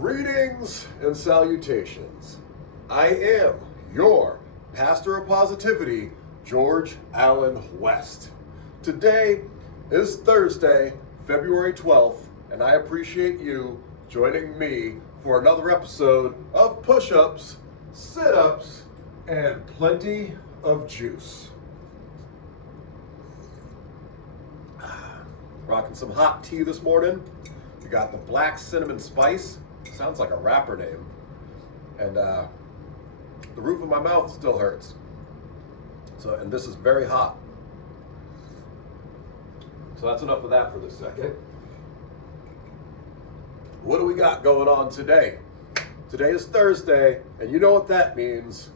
Greetings and salutations. I am your pastor of positivity, George Allen West. Today is Thursday, February 12th, and I appreciate you joining me for another episode of Push-Ups, Sit-Ups, and plenty of juice. Rocking some hot tea this morning. We got the black cinnamon spice. Sounds like a rapper name. And the roof of my mouth still hurts. And this is very hot. So that's enough of that for this second. What do we got going on today? Today is Thursday, and you know what that means.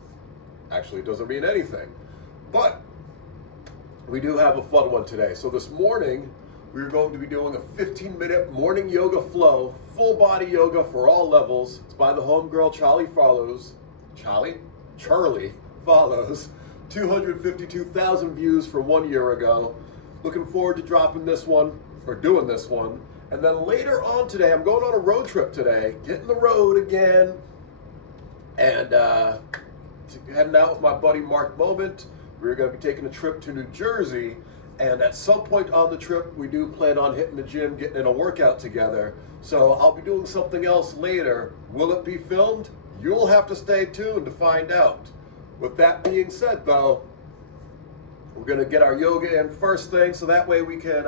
Actually, it doesn't mean anything. But we do have a fun one today. So this morning, we're going to be doing a 15-minute morning yoga flow, full body yoga for all levels. It's by the homegirl Charlie Follows. Charlie Follows. 252,000 views from 1 year ago. Looking forward to dropping this one, or doing this one. And then later on today, I'm going on a road trip today, getting the road again, and heading out with my buddy Mark Moment. We're going to be taking a trip to New Jersey, and at some point on the trip, we do plan on hitting the gym, getting in a workout together. So I'll be doing something else later. Will it be filmed? You'll have to stay tuned to find out. With that being said, though, we're going to get our yoga in first thing, so that way we can,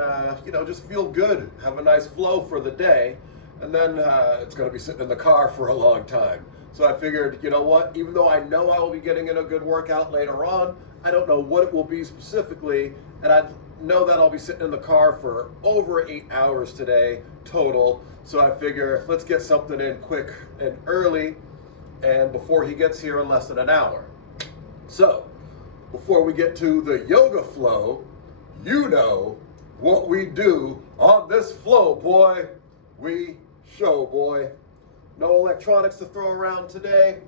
just feel good, have a nice flow for the day, and then it's going to be sitting in the car for a long time. So I figured, you know what, even though I know I will be getting in a good workout later on, I don't know what it will be specifically, and I know that I'll be sitting in the car for over 8 hours today total. So I figure let's get something in quick and early, and before he gets here in less than an hour. So before we get to the yoga flow, you know what we do on this flow, boy. We show, boy. No electronics to throw around today.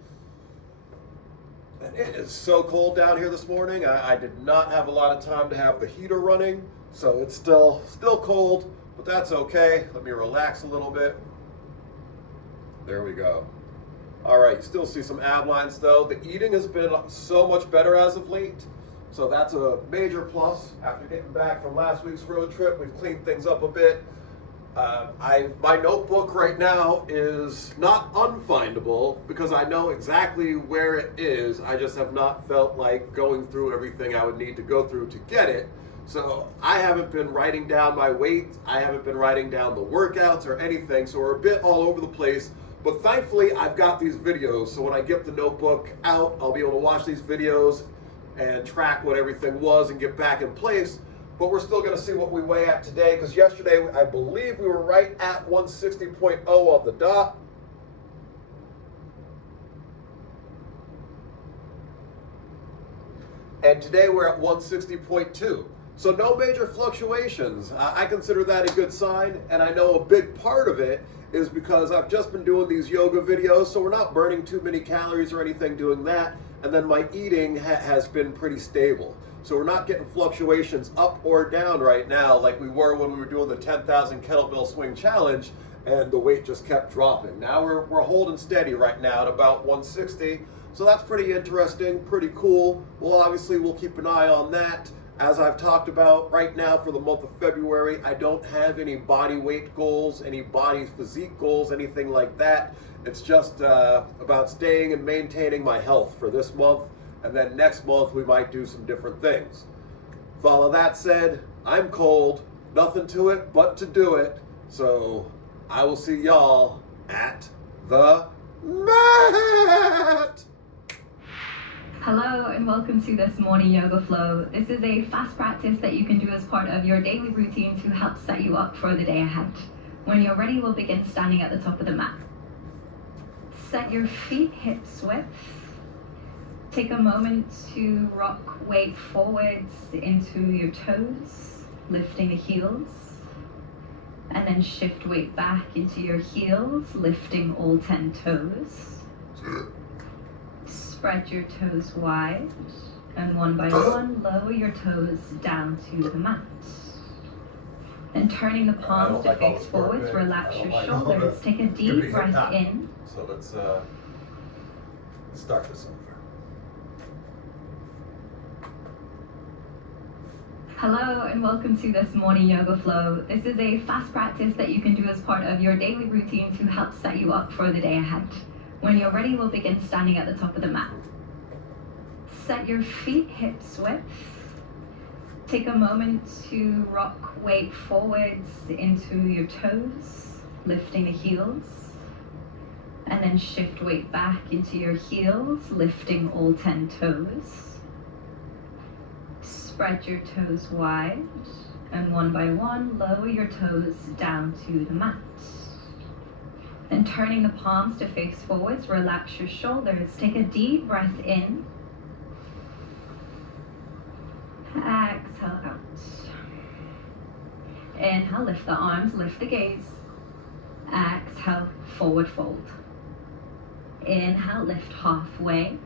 And it is so cold down here this morning. I did not have a lot of time to have the heater running, so it's still cold, but that's okay. Let me relax a little bit. There we go. All right, still see some ab lines though. The eating has been so much better as of late, so that's a major plus. After getting back from last week's road trip, we've cleaned things up a bit. My notebook right now is not unfindable because I know exactly where it is. I just have not felt like going through everything I would need to go through to get it. So I haven't been writing down my weight. I haven't been writing down the workouts or anything. So we're a bit all over the place. But thankfully, I've got these videos. So when I get the notebook out, I'll be able to watch these videos and track what everything was and get back in place. But we're still going to see what we weigh at today, because yesterday I believe we were right at 160.0 on the dot. And today we're at 160.2. So no major fluctuations. I consider that a good sign, and I know a big part of it is because I've just been doing these yoga videos, so we're not burning too many calories or anything doing that, and then my eating has been pretty stable. So we're not getting fluctuations up or down right now like we were when we were doing the 10,000 kettlebell swing challenge and the weight just kept dropping. Now we're holding steady right now at about 160. So that's pretty interesting, pretty cool. Well, obviously we'll keep an eye on that. As I've talked about right now for the month of February, I don't have any body weight goals, any body physique goals, anything like that. It's just about staying and maintaining my health for this month. And then next month, we might do some different things. With all of that said, I'm cold, nothing to it but to do it. So I will see y'all at the mat. Hello and welcome to this morning yoga flow. This is a fast practice that you can do as part of your daily routine to help set you up for the day ahead. When you're ready, we'll begin standing at the top of the mat. Set your feet hips width. Take a moment to rock weight forwards into your toes, lifting the heels, and then shift weight back into your heels, lifting all 10 toes. Spread your toes wide, and one by one, lower your toes down to the mat. And turning the I palms don't to like all face this forwards, burping. relax I don't your like all shoulders. this. Take a Could be deep hip breath hop. in. So let's start this over. Hello and welcome to this morning yoga flow. This is a fast practice that you can do as part of your daily routine to help set you up for the day ahead. When you're ready, we'll begin standing at the top of the mat. Set your feet hips width. Take a moment to rock weight forwards into your toes, lifting the heels. And then shift weight back into your heels, lifting all 10 toes. Spread your toes wide, and one by one, lower your toes down to the mat. Then turning the palms to face forwards, relax your shoulders. Take a deep breath in. Exhale out. Inhale, lift the arms, lift the gaze. Exhale, forward fold. Inhale, lift halfway.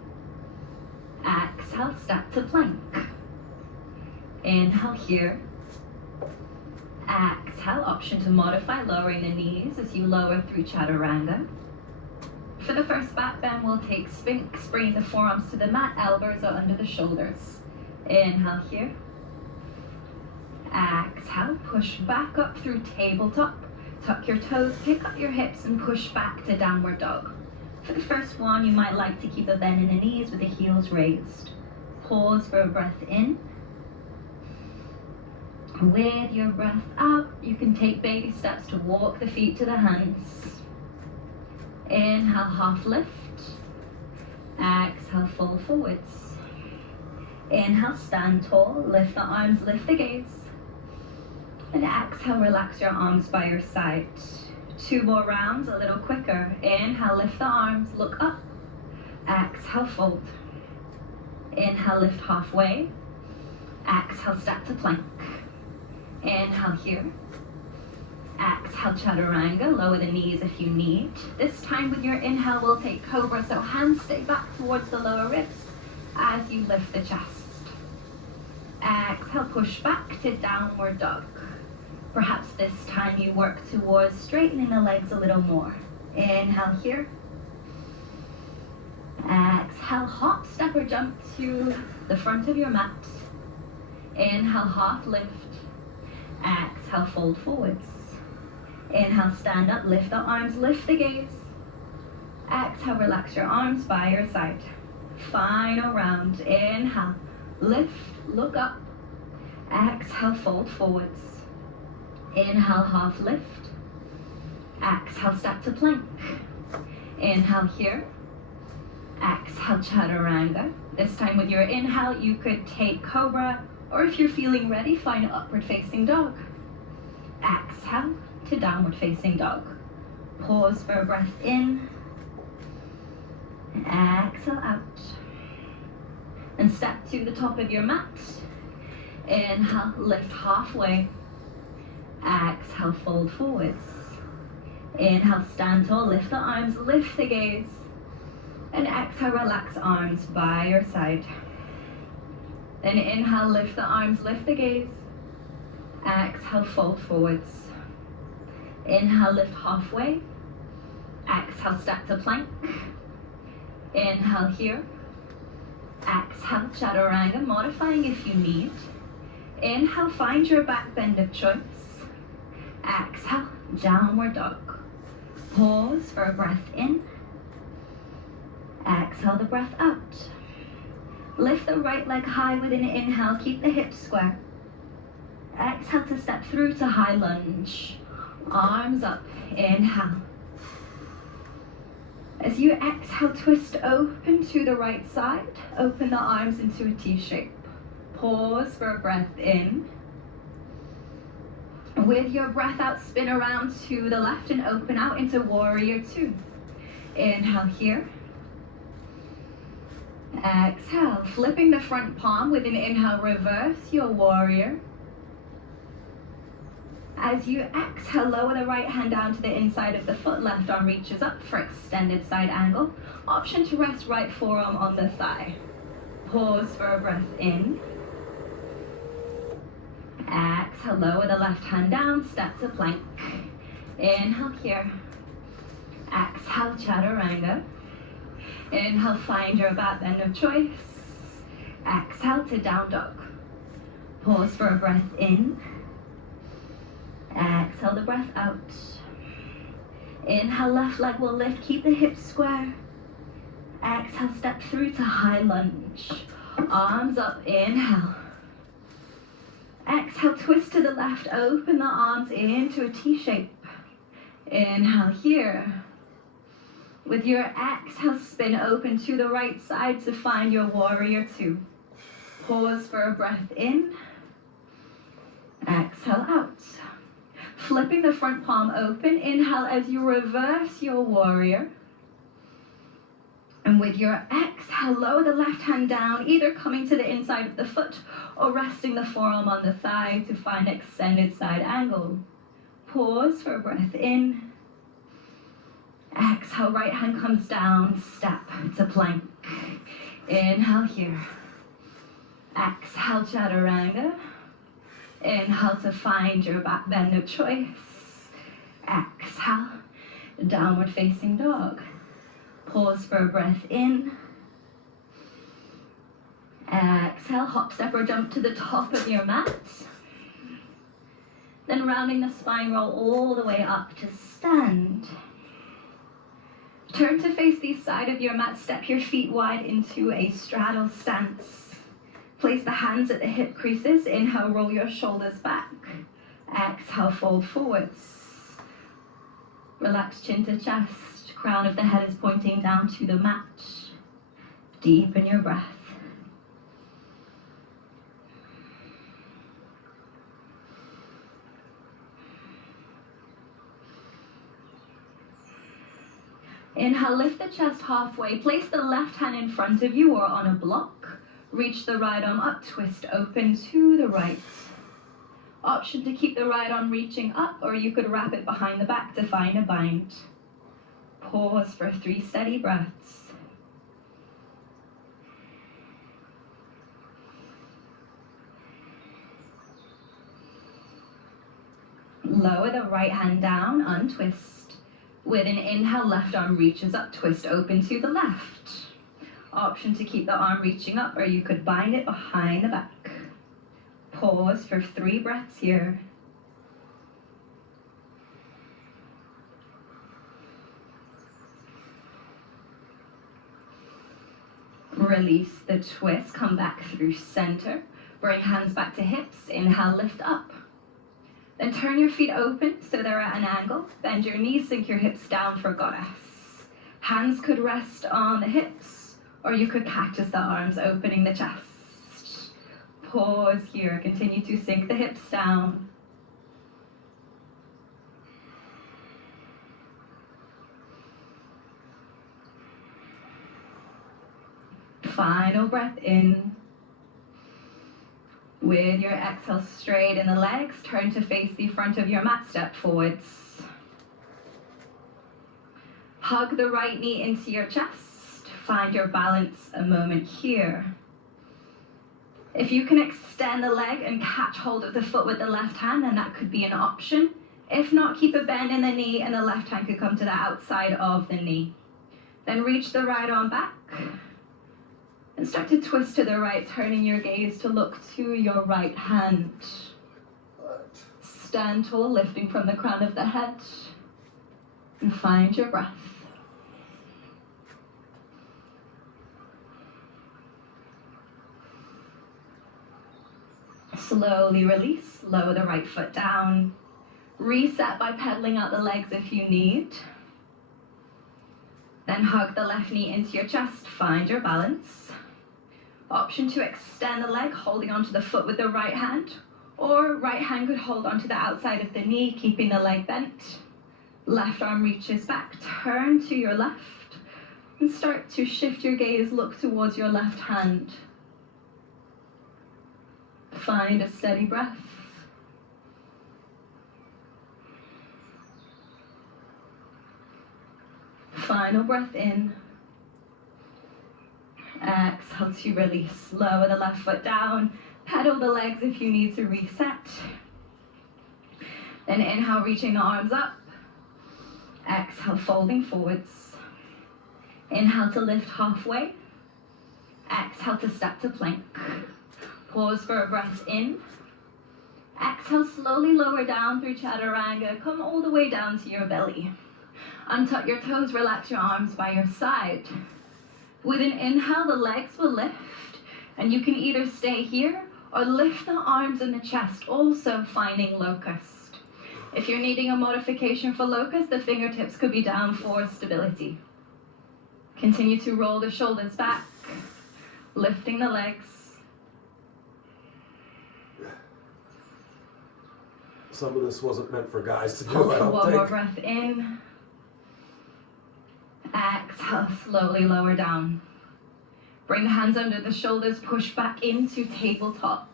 Exhale, step to plank. Inhale here. Exhale, option to modify, lowering the knees as you lower through chaturanga. For the first back bend, we'll take Sphinx, bringing the forearms to the mat, elbows are under the shoulders. Inhale here. Exhale, push back up through tabletop. Tuck your toes, pick up your hips, and push back to downward dog. For the first one, you might like to keep a bend in the knees with the heels raised. Pause for a breath in. With your breath out, you can take baby steps to walk the feet to the hands. Inhale, half lift. Exhale, fold forwards. Inhale, stand tall, lift the arms, lift the gaze. And exhale, relax your arms by your side. 2 more rounds, a little quicker. Inhale, lift the arms, look up. Exhale, fold. Inhale, lift halfway. Exhale, step to plank. Inhale here. Exhale, chaturanga. Lower the knees if you need. This time with your inhale, we'll take cobra. So hands stay back towards the lower ribs as you lift the chest. Exhale, push back to downward dog. Perhaps this time you work towards straightening the legs a little more. Inhale here. Exhale, hop, step or jump to the front of your mat. Inhale, half lift. Exhale, fold forwards. Inhale, stand up, lift the arms, lift the gaze. Exhale, relax your arms by your side. Final round. Inhale, lift, look up. Exhale, fold forwards. Inhale, half lift. Exhale, step to plank. Inhale here. Exhale, chaturanga. This time with your inhale, you could take cobra, or if you're feeling ready, find upward facing dog. Exhale to downward facing dog. Pause for a breath in. Exhale out. And step to the top of your mat. Inhale, lift halfway. Exhale, fold forwards. Inhale, stand tall, lift the arms, lift the gaze. And exhale, relax arms by your side. Then inhale, lift the arms, lift the gaze. Exhale, fold forwards. Inhale, lift halfway. Exhale, step to plank. Inhale here. Exhale, chaturanga, modifying if you need. Inhale, find your back bend of choice. Exhale, downward dog. Pause for a breath in. Exhale the breath out. Lift the right leg high with an inhale, keep the hips square. Exhale to step through to high lunge. Arms up, inhale. As you exhale, twist open to the right side. Open the arms into a T shape. Pause for a breath in. With your breath out, spin around to the left and open out into warrior 2. Inhale here. Exhale, flipping the front palm with an inhale, reverse your warrior. As you exhale, lower the right hand down to the inside of the foot, left arm reaches up for extended side angle. Option to rest right forearm on the thigh. Pause for a breath in. Exhale, lower the left hand down, step to plank. Inhale here. Exhale, chaturanga. Inhale, find your back bend of choice. Exhale to down dog. Pause for a breath in. Exhale the breath out. Inhale, left leg will lift, keep the hips square. Exhale, step through to high lunge. Arms up, inhale. Exhale, twist to the left, open the arms into a T shape. Inhale here. With your exhale, spin open to the right side to find your warrior two. Pause for a breath in. Exhale out. Flipping the front palm open, inhale as you reverse your warrior. And with your exhale, lower the left hand down, either coming to the inside of the foot or resting the forearm on the thigh to find extended side angle. Pause for a breath in. Exhale, right hand comes down, step to plank. Inhale here. Exhale, chaturanga. Inhale to find your back bend of choice. Exhale, downward facing dog. Pause for a breath in. Exhale, hop, step or jump to the top of your mat. Then rounding the spine, roll all the way up to stand. Turn to face the side of your mat, step your feet wide into a straddle stance. Place the hands at the hip creases. Inhale, roll your shoulders back. Exhale, fold forwards. Relax chin to chest. Crown of the head is pointing down to the mat. Deepen your breath. Inhale, lift the chest halfway. Place the left hand in front of you or on a block. Reach the right arm up, twist open to the right. Option to keep the right arm reaching up, or you could wrap it behind the back to find a bind. Pause for 3 steady breaths. Lower the right hand down, untwist. With an inhale, left arm reaches up, twist open to the left. Option to keep the arm reaching up, or you could bind it behind the back. Pause for 3 breaths here. Release the twist, come back through center. Bring hands back to hips, inhale, lift up. Then turn your feet open so they're at an angle. Bend your knees, sink your hips down for goddess. Hands could rest on the hips, or you could cactus the arms, opening the chest. Pause here, continue to sink the hips down. Final breath in. With your exhale, straighten the legs, turn to face the front of your mat, step forwards. Hug the right knee into your chest. Find your balance a moment here. If you can extend the leg and catch hold of the foot with the left hand, then that could be an option. If not, keep a bend in the knee and the left hand could come to the outside of the knee. Then reach the right arm back. And start to twist to the right, turning your gaze to look to your right hand. Stand tall, lifting from the crown of the head. And find your breath. Slowly release, lower the right foot down. Reset by pedaling out the legs if you need. Then hug the left knee into your chest, find your balance. Option to extend the leg, holding onto the foot with the right hand, or right hand could hold onto the outside of the knee, keeping the leg bent. Left arm reaches back, turn to your left, and start to shift your gaze, look towards your left hand. Find a steady breath. Final breath in. Exhale to release. Lower the left foot down. Pedal the legs if you need to reset. Then inhale, reaching the arms up. Exhale, folding forwards. Inhale to lift halfway. Exhale to step to plank. Pause for a breath in. Exhale, slowly lower down through chaturanga. Come all the way down to your belly. Untuck your toes, relax your arms by your side. With an inhale, the legs will lift, and you can either stay here or lift the arms and the chest, also finding locust. If you're needing a modification for locust, the fingertips could be down for stability. Continue to roll the shoulders back, lifting the legs. Some of this wasn't meant for guys to do, Hold I for don't one think. more breath in. Exhale, slowly lower down. Bring the hands under the shoulders, push back into tabletop.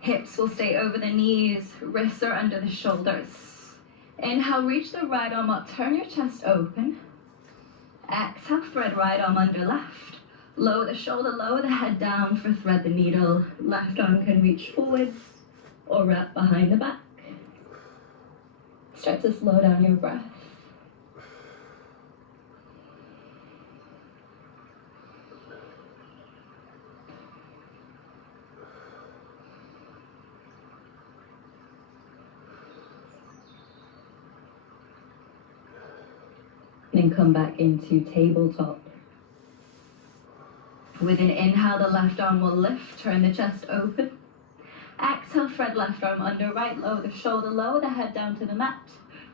Hips will stay over the knees, wrists are under the shoulders. Inhale, reach the right arm up, turn your chest open. Exhale, thread right arm under left. Lower the shoulder, lower the head down for thread the needle. Left arm can reach forwards or wrap behind the back. Start to slow down your breath. Then come back into tabletop. With an inhale, the left arm will lift, turn the chest open. Exhale, thread left arm under right, lower the shoulder, lower the head down to the mat.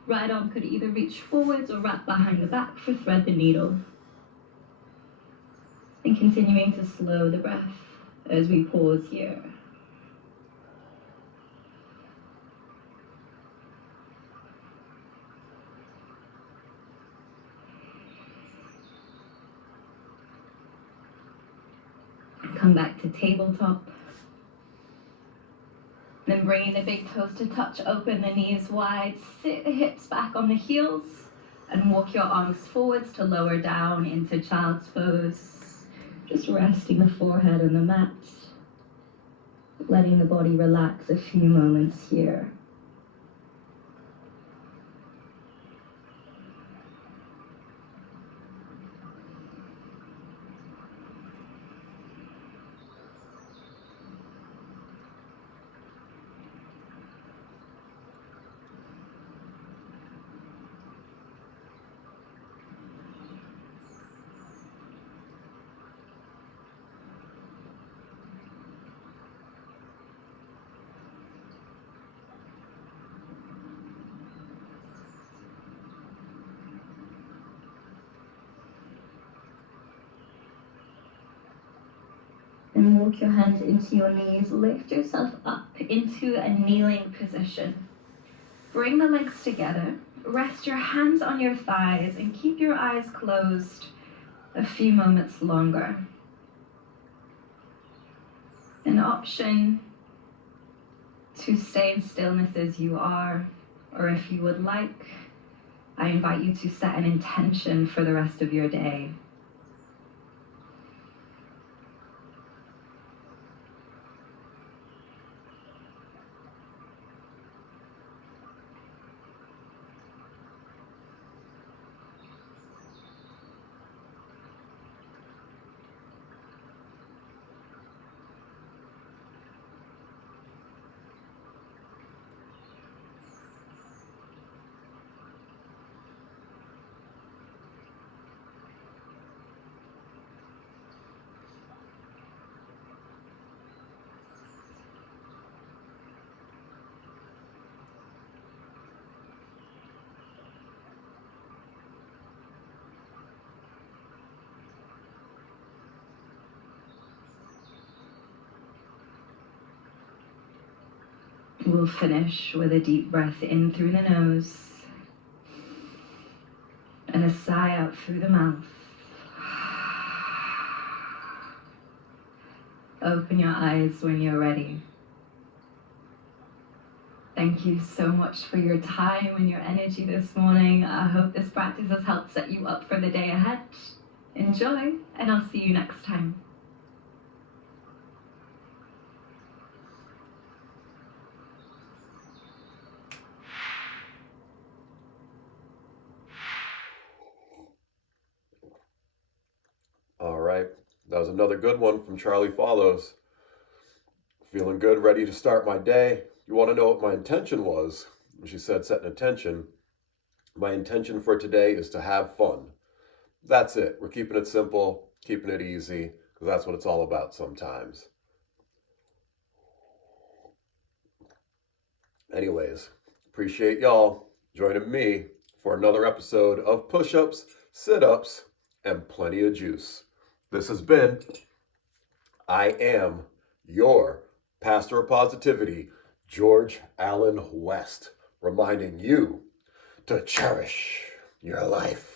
Right arm could either reach forwards or wrap behind the back for thread the needle. And continuing to slow the breath as we pause here. Come back to tabletop. Then bringing the big toes to touch, open the knees wide, sit the hips back on the heels, and walk your arms forwards to lower down into child's pose. Just resting the forehead on the mat, letting the body relax a few moments here. And walk your hands into your knees. Lift yourself up into a kneeling position. Bring the legs together. Rest your hands on your thighs and keep your eyes closed a few moments longer. An option to stay in stillness as you are, or if you would like, I invite you to set an intention for the rest of your day. We'll finish with a deep breath in through the nose and a sigh out through the mouth. Open your eyes when you're ready. Thank you so much for your time and your energy this morning. I hope this practice has helped set you up for the day ahead. Enjoy, and I'll see you next time. right. That was another good one from Charlie Follows. Feeling good, ready to start my day. You want to know what my intention was? She said, set an intention. My intention for today is to have fun. That's it. We're keeping it simple, keeping it easy, because that's what it's all about sometimes. Anyways, appreciate y'all joining me for another episode of Push-Ups, Sit-Ups, and Plenty of Juice. This has been I Am Your Pastor of Positivity, George Allen West, reminding you to cherish your life.